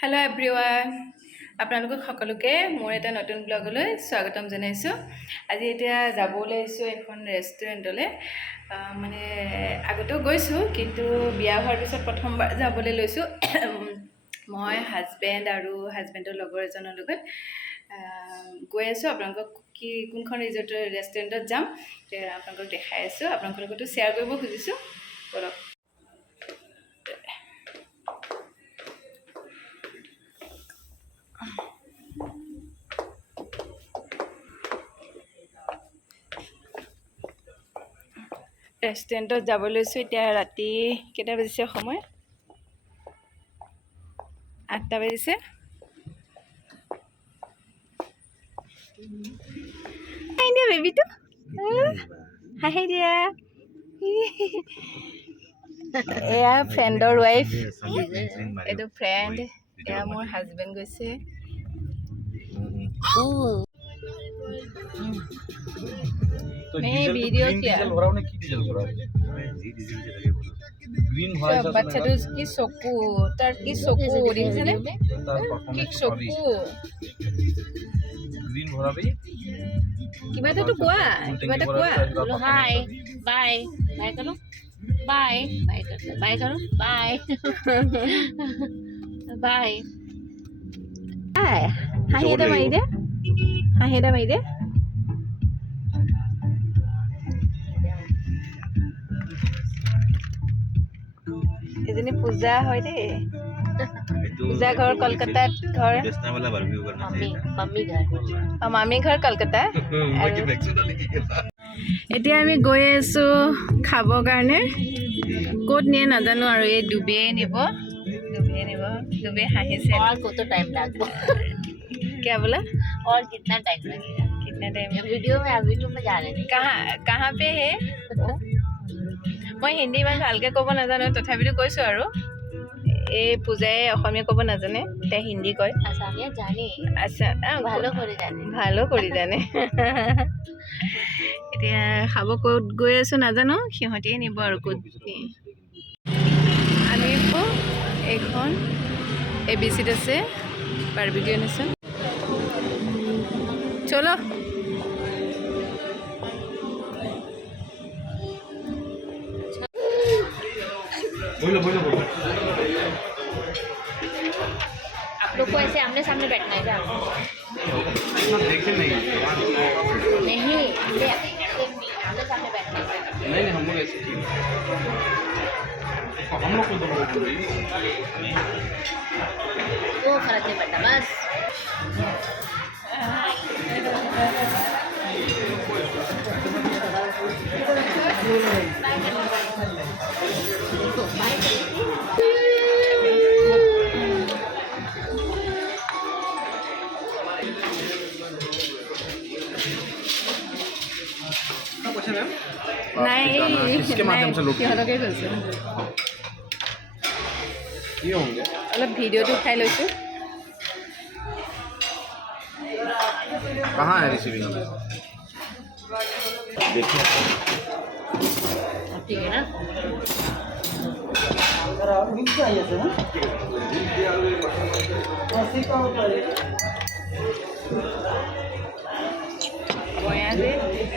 Hello' everyone, আপোনালোকক সকলোকে মোৰ এটা নতুন ব্লগলৈ স্বাগতম জনাইছোঁ। আজি এতিয়া যাব ওলাইছোঁ এখন ৰেষ্টুৰেণ্টলৈ। মানে আগতেও গৈছোঁ, কিন্তু বিয়া হোৱাৰ পিছত প্ৰথমবাৰ যাবলৈ লৈছোঁ। মই হাজবেণ্ড আৰু হাজবেণ্ডৰ লগৰ এজনৰ লগত গৈ আছোঁ। আপোনালোকক কোনখন ৰেষ্টুৰেণ্টত যাম আপোনালোকক দেখাই আছোঁ। আপোনালোকৰ লগতো শ্বেয়াৰ কৰিব খুজিছোঁ। বলক। ৰেষ্টুৰেণ্টত যাব লৈছোঁ। এতিয়া ৰাতি কেইটা বাজিছে? সময় 8টা বাজিছে। হাঁহি দিয়া বেবীটো, হাঁহি দিয়া। এয়া ফ্ৰেণ্ডৰ ৱাইফ, এইটো ফ্ৰেণ্ড, এয়া মোৰ হাজবেণ্ড গৈছে। বাচ্চাটো কি চকু, তাৰ কি চকু দেখিছেনে? কি চকু, কিবা এটাতো কোৱা, কিবা এটা কোৱা। हाय बाय बाय करो, बाय बाय करो, बाय करो, बाय बाय। হাঁহি এটা মাৰি দে, হাঁহি এটা মাৰি দে। এজনী পূজা হয় দেই। পূজা ঘৰ কলকাতাত, ঘৰ मम्मी घर মামী ঘৰ কলকাতা। এতিয়া আমি গৈ আছোঁ খাবৰ কাৰণে। ক'ত নিয়ে নাজানো আৰু, এই ডুবে নিব, ডুবে হাঁহিছে। और को तो टाइम लगेगा, क्या बोला? और कितना टाइम लगेगा? कितना टाइम? वीडियो में जा रहे हैं। कहाँ पे है? মই হিন্দী ইমান ভালকৈ ক'ব নাজানো, তথাপিতো কৈছোঁ আৰু। এই পূজাই অসমীয়া ক'ব নাজানে, তাই হিন্দী কয়। आसामिया जाने আচ্ছা, ভালো করে জানে, ভালো কৰি জানে। এতিয়া খাব ক'ত গৈ আছোঁ নাজানো, সিহঁতিয়ে নিব আৰু ক'ত নিয়ে। আমি এইখন ABCত আছে, বাৰ্বিকিউ নেশ্যন। চলো। आप लोग को ऐसे आमने सामने बैठना है क्या? देखे नहीं नहीं, ऐसे आमने सामने बैठना है। नहीं हम लोग ऐसे ठीक हम लोग को तो वो फर्क नहीं पड़ता बस। किसके माध्यम से लोग সিহঁতকে কৈছোঁ। ये होंगे অলপ ভিডিঅ'টো উঠাই লৈছোঁ। कहाँ है रिसीविंग देखिए ठीक है ना? বয়া যে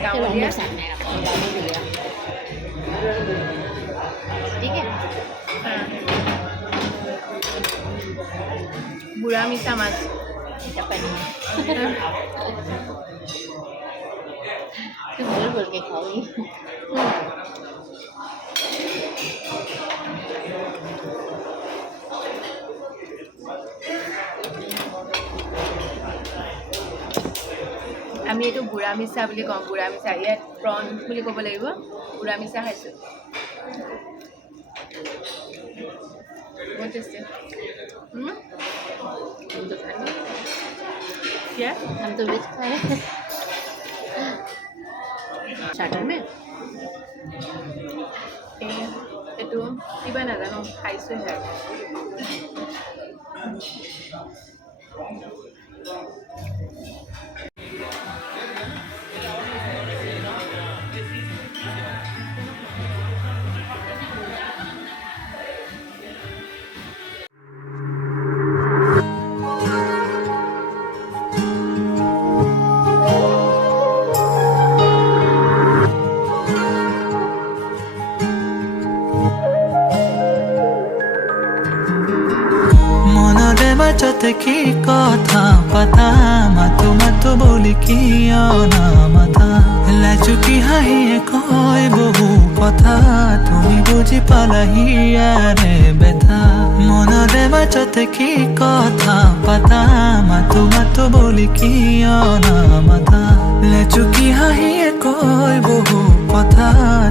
चलो हम গাঁৱলীয়া। लोग सामने रखो, डाली दिया। ठीक है। বুঢ়া মিছা মাছ। चपन तुम बोल के खाओगी। আমি এইটো বুঢ়া মিছা বুলি কওঁ। বুঢ়া মিছা, ইয়াত প্ৰন বুলি ক'ব লাগিব। বুঢ়া মিছা খাইছোঁ, বহুত টেষ্টি। क्या? हम तो वेज खाए स्टार्टर में। এইটো কিবা নাজানো, খাইছোঁহে। মাজতে কি কথা পাতা মাতো মাতো বুলি কিয় নামাতা লাজুকী হাঁহিয়ে কয় বহু কথা তুমি বুজি পালাহি ইয়াৰে বেথা মনৰে মাজতে কি কথা পাতা মাতো মাতো বুলি কিয় নামাতা লাজুকী হাঁহিয়ে কয় বহু কথা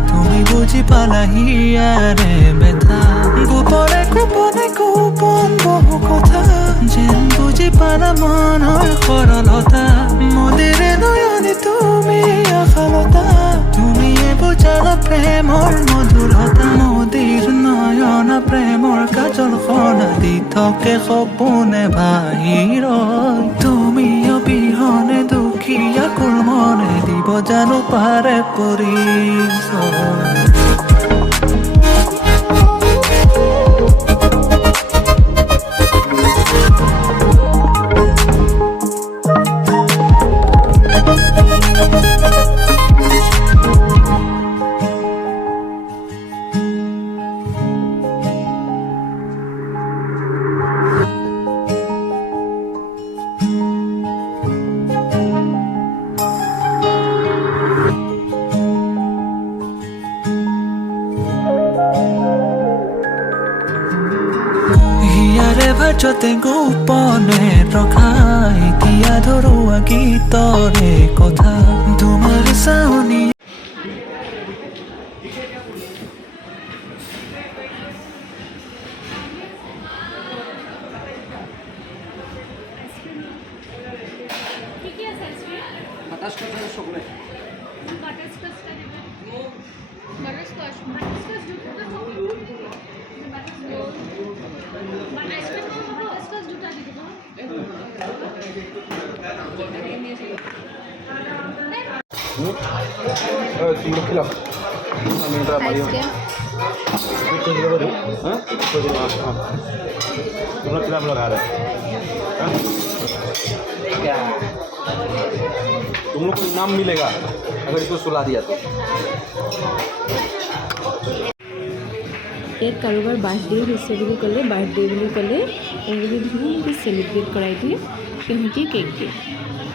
তুমি বুজি পালাহি ইয়াৰে বেথা গোপনে গোপনে গোপন বহু কথা যেন বুজি পালা মনৰ সৰলতা মদিৰে নয়নে তুমি আশালতা তুমিয়ে বুজালা প্ৰেমৰ মধুৰতা মদিৰ নয়ন প্ৰেমৰ কাজল সনা দি থাকে সপোনে বাহিৰ তুমি অবিহনে দুখীয়া কুল মনে দিব জানো পাৰে পৰিচয় হিয়াৰে ভাজতে গোপনে ৰখা এতিয়া ধৰুৱা গীতৰে কথা তোমাৰ চাউনি तुम लोग खिलाओ तुम लोग खिला हम लोग आ रहे हैं तुम लोग को इनाम मिलेगा अगर इसको सुला दिया तो ইয়াত কাৰোবাৰ বাৰ্থডে হৈছে বুলি ক'লে বাৰ্থডে বুলি ক'লে এওঁলোকে ধুনীয়াকৈ চেলিব্ৰেট কৰাই দিয়ে সিহঁতি কেক দিয়ে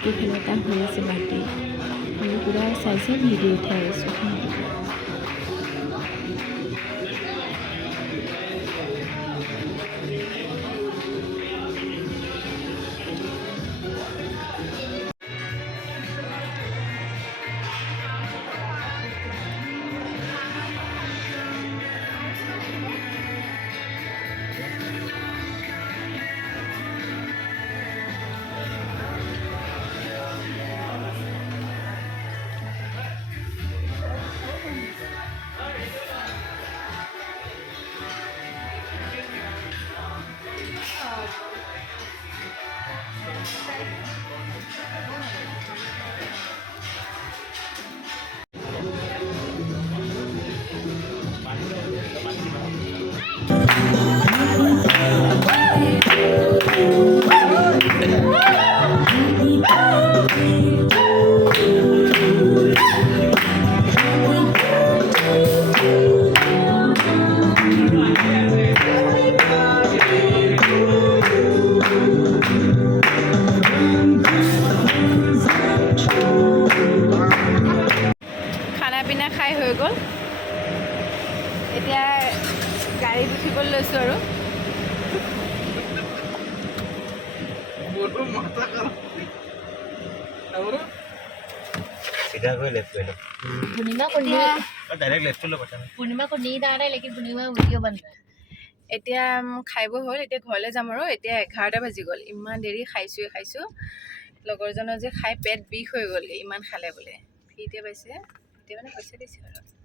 এইফালে এটা হৈ আছে বাৰ্থডে আমি পূৰা চাই চাই ভিডিঅ' উঠাই আছোঁ খাই হৈ গ'ল এতিয়া গাড়ীত উঠিবলৈ লৈছোঁ আৰু सीधा कोई लेफ्ट ले लो पूर्णिमा को नहीं डायरेक्ट लेफ्ट लो बच्चा पूर्णिमा को नींद आ रहा है लेकिन पूर्णिमा वीडियो बन रहा है এতিয়া খাই বৈ হ'ল এতিয়া ঘৰলৈ যাম আৰু এতিয়া 11টা বাজি গ'ল ইমান দেৰি খাইছোঁ লগৰজনৰ যে খাই পেট বিষ হৈ গ'ল ইমান খালে বোলে ফ্ৰীতে পাইছে এতিয়া মানে পইচা দিছে আৰু